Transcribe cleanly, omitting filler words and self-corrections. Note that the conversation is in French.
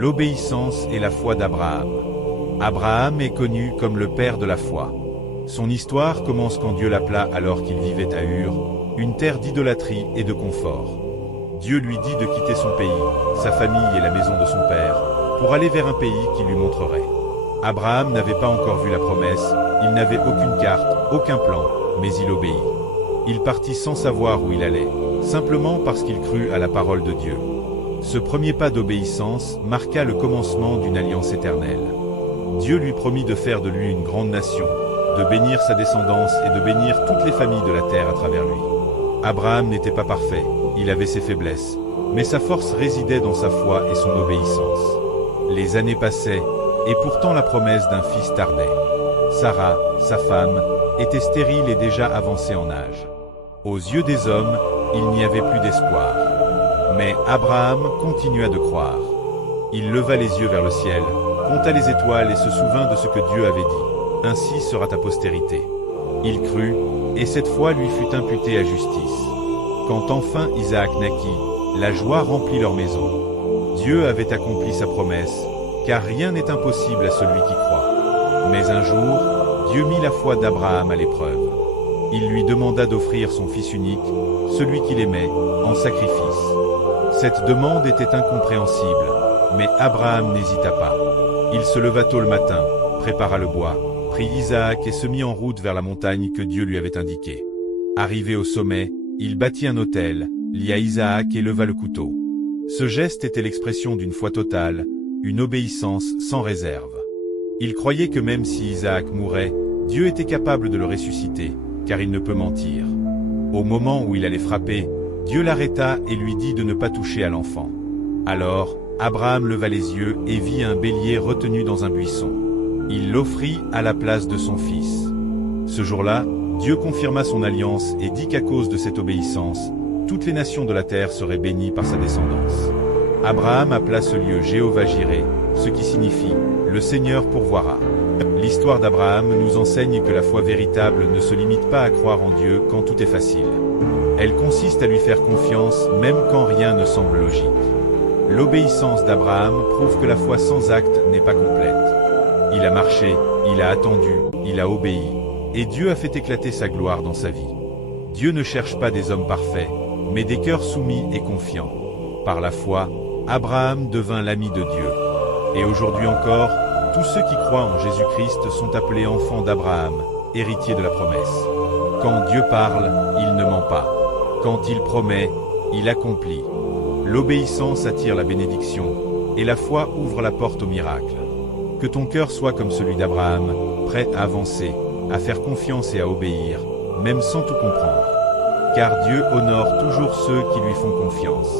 L'obéissance et la foi d'Abraham. Abraham est connu comme le père de la foi. Son histoire commence quand Dieu l'appela alors qu'il vivait à Ur, une terre d'idolâtrie et de confort. Dieu lui dit de quitter son pays, sa famille et la maison de son père, pour aller vers un pays qu'il lui montrerait. Abraham n'avait pas encore vu la promesse, il n'avait aucune carte, aucun plan, mais il obéit. Il partit sans savoir où il allait, simplement parce qu'il crut à la parole de Dieu. Ce premier pas d'obéissance marqua le commencement d'une alliance éternelle. Dieu lui promit de faire de lui une grande nation, de bénir sa descendance et de bénir toutes les familles de la terre à travers lui. Abraham n'était pas parfait, il avait ses faiblesses, mais sa force résidait dans sa foi et son obéissance. Les années passaient, et pourtant la promesse d'un fils tardait. Sarah, sa femme, était stérile et déjà avancée en âge. Aux yeux des hommes, il n'y avait plus d'espoir. Mais Abraham continua de croire. Il leva les yeux vers le ciel, compta les étoiles et se souvint de ce que Dieu avait dit. Ainsi sera ta postérité. Il crut, et cette foi lui fut imputée à justice. Quand enfin Isaac naquit, la joie remplit leur maison. Dieu avait accompli sa promesse, car rien n'est impossible à celui qui croit. Mais un jour, Dieu mit la foi d'Abraham à l'épreuve. Il lui demanda d'offrir son fils unique, celui qu'il aimait, en sacrifice. Cette demande était incompréhensible, mais Abraham n'hésita pas. Il se leva tôt le matin, prépara le bois, prit Isaac et se mit en route vers la montagne que Dieu lui avait indiquée. Arrivé au sommet, il bâtit un autel, lia Isaac et leva le couteau. Ce geste était l'expression d'une foi totale, une obéissance sans réserve. Il croyait que même si Isaac mourait, Dieu était capable de le ressusciter, car il ne peut mentir. Au moment où il allait frapper, Dieu l'arrêta et lui dit de ne pas toucher à l'enfant. Alors, Abraham leva les yeux et vit un bélier retenu dans un buisson. Il l'offrit à la place de son fils. Ce jour-là, Dieu confirma son alliance et dit qu'à cause de cette obéissance, toutes les nations de la terre seraient bénies par sa descendance. Abraham appela ce lieu Jéhovah-Jireh, ce qui signifie « Le Seigneur pourvoira ». L'histoire d'Abraham nous enseigne que la foi véritable ne se limite pas à croire en Dieu quand tout est facile. Elle consiste à lui faire confiance même quand rien ne semble logique. L'obéissance d'Abraham prouve que la foi sans acte n'est pas complète. Il a marché, il a attendu, il a obéi, et Dieu a fait éclater sa gloire dans sa vie. Dieu ne cherche pas des hommes parfaits, mais des cœurs soumis et confiants. Par la foi, Abraham devint l'ami de Dieu. Et aujourd'hui encore, tous ceux qui croient en Jésus-Christ sont appelés enfants d'Abraham, héritiers de la promesse. Quand Dieu parle, il ne ment pas. Quand il promet, il accomplit. L'obéissance attire la bénédiction, et la foi ouvre la porte au miracle. Que ton cœur soit comme celui d'Abraham, prêt à avancer, à faire confiance et à obéir, même sans tout comprendre. Car Dieu honore toujours ceux qui lui font confiance.